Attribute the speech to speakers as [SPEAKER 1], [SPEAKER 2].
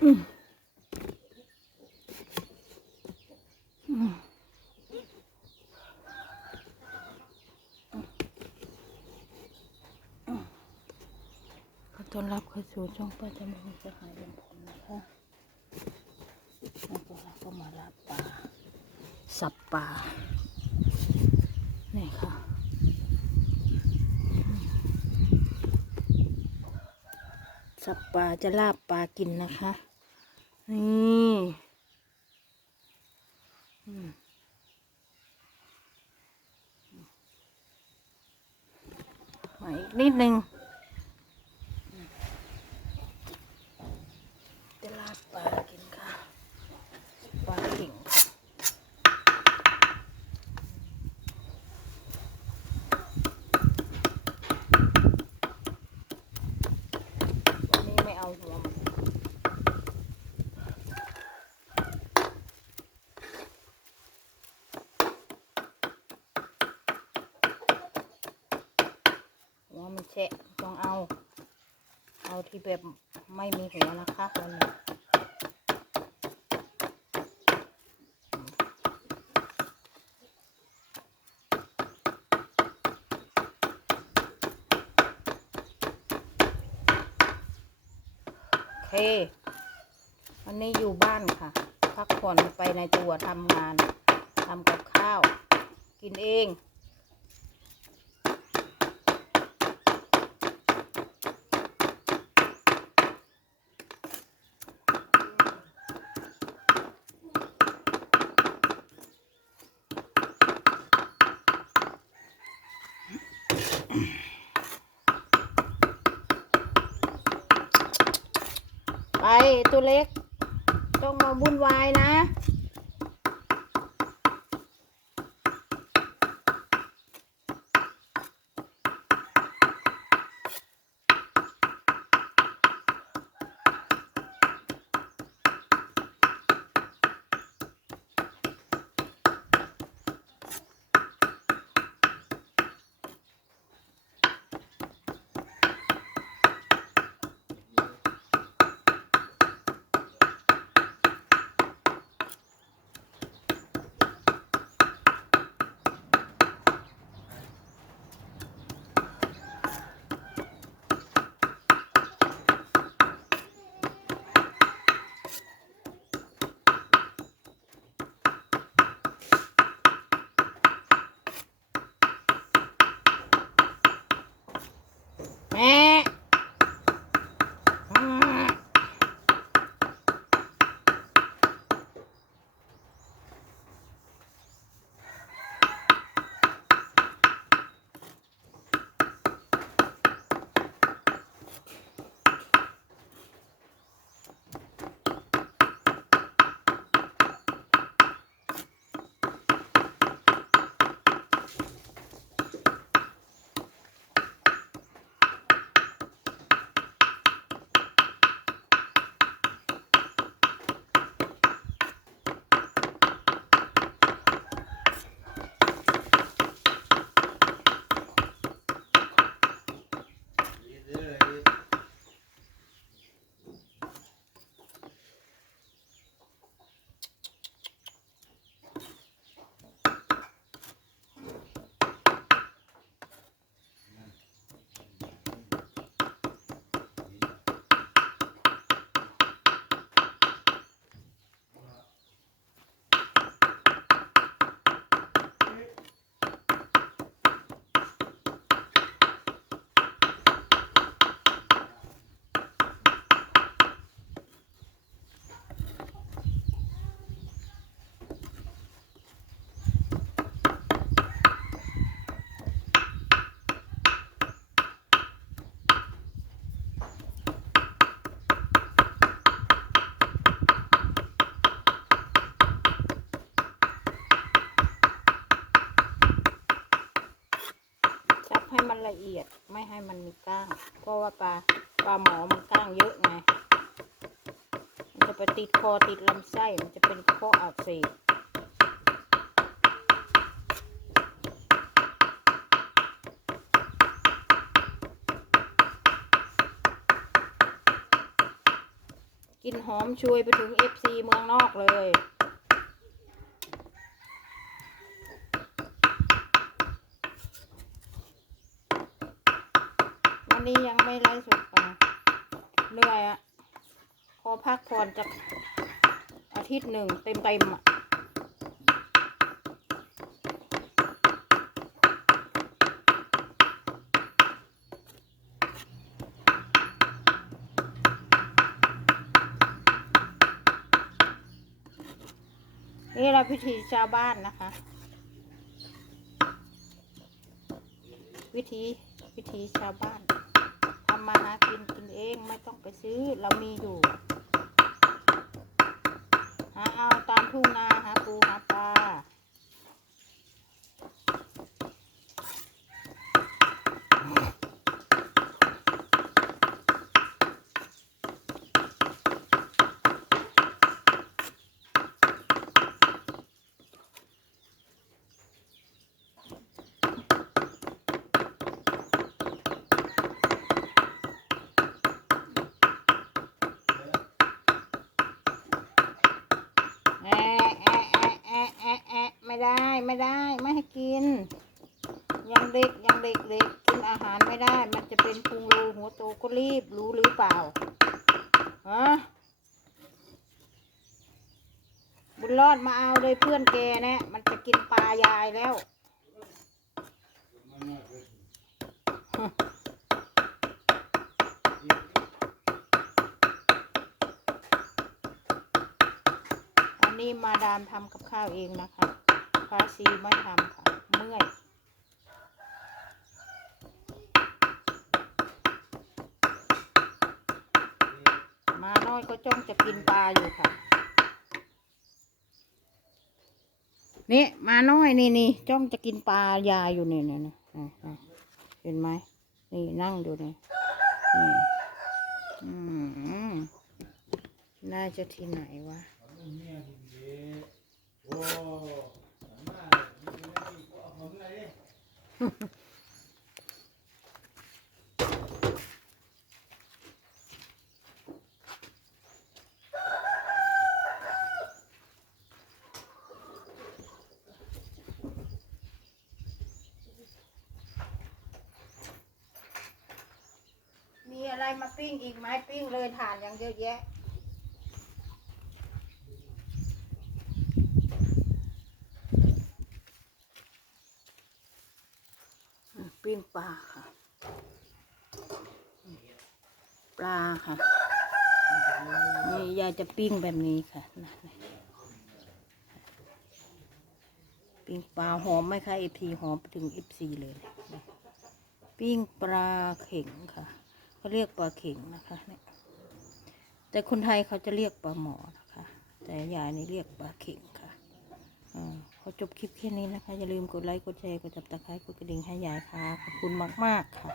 [SPEAKER 1] ขอต้อนรับเข้าสู่ช่องป้าจำลองสหายลุงพลนะคะแล้วก็เราก็มารับปลาสับปลานี่ค่ะสับปลาจะลาบปลากินนะคะ นี่มาอีกนิดนึง จะลาบปลากินค่ะ ปลาเก่งค่ะ วันนี้ไม่เอาหัวมันหัวมันแฉะต้องเอา เอา ที่แบบไม่มีหัวนะคะวันนี้เควันนี้อยู่บ้านค่ะ พักผ่อนไปในตัวทำงานทำกับข้าว กินเอง ไป ตัวเล็ก ต้องมาวุ่นวายนะ ให้มันมีก้าง เพราะว่าปลาปลาหมอมันก้างเยอะไง มันจะไปติดคอติดลำไส้ มันจะเป็นข้ออักเสบกินกินหอมช่วยไปถึงเอฟซีเมืองนอกเลย วันนี้ยังไม่ไล่สดไปเหนื่อยอะขอพักผ่อนจากอาทิตย์หนึ่งเต็มเต็มอะนี่เราพิธีชาวบ้านนะคะ วิธีวิธีชาวบ้านำมาหากินกินเองไม่ต้องไปซื้อเรามีอยู่ หาเอาตามทุ่งนาหาปูหาปลา แอะแอะแอะแอะแอะแอไม่ได้ไม่ได้ไม่ให้กิน ยังเด็กยังเด็กเล็กกินอาหารไม่ได้ มันจะเป็นพุงรูหัวโตก็รีบรู้หรือเปล่าฮะบุญรอดมาเอาเลยเพื่อนแกเนี่ยมันจะกินปลายายแล้ว นี้มาดามทำกับข้าวเองนะคะพาซีไม่ทำค่ะ เมื่อยมาน้อยก็จ้องจะกินปลาอยู่ค่ะ นี่มาน้อยนี่นี่จ้องจะกินปลายาอยู่นี่นี่นี่เห็นไหมนี่นั่งอยู่นี่นี่อืมน่าจะที่ไหนวะ มีอะไรมาปิ้งอีกไหมปิ้งเลยถ่านอย่างเยอะแยะ ปิ้งปลาค่ะ ปลาค่ะ นี่ยายจะปิ้งแบบนี้ค่ะนะปิ้งปลาหอมไหมคะเอฟซีหอมถึงเอฟซีเลยนะปิ้งปลาเข่งค่ะเขาเรียกปลาเข่งนะคะเนี่ยแต่คนไทยเขาจะเรียกปลาหมอนะคะ แต่ยายนี่เรียกปลาเข่งค่ะ ขอจบคลิปแค่นี้นะคะ อย่าลืมกดไลค์ กดแชร์ กดจับตะไคร้กดกระดิ่งให้ยายค่ะ ขอบคุณมาก ๆ ค่ะ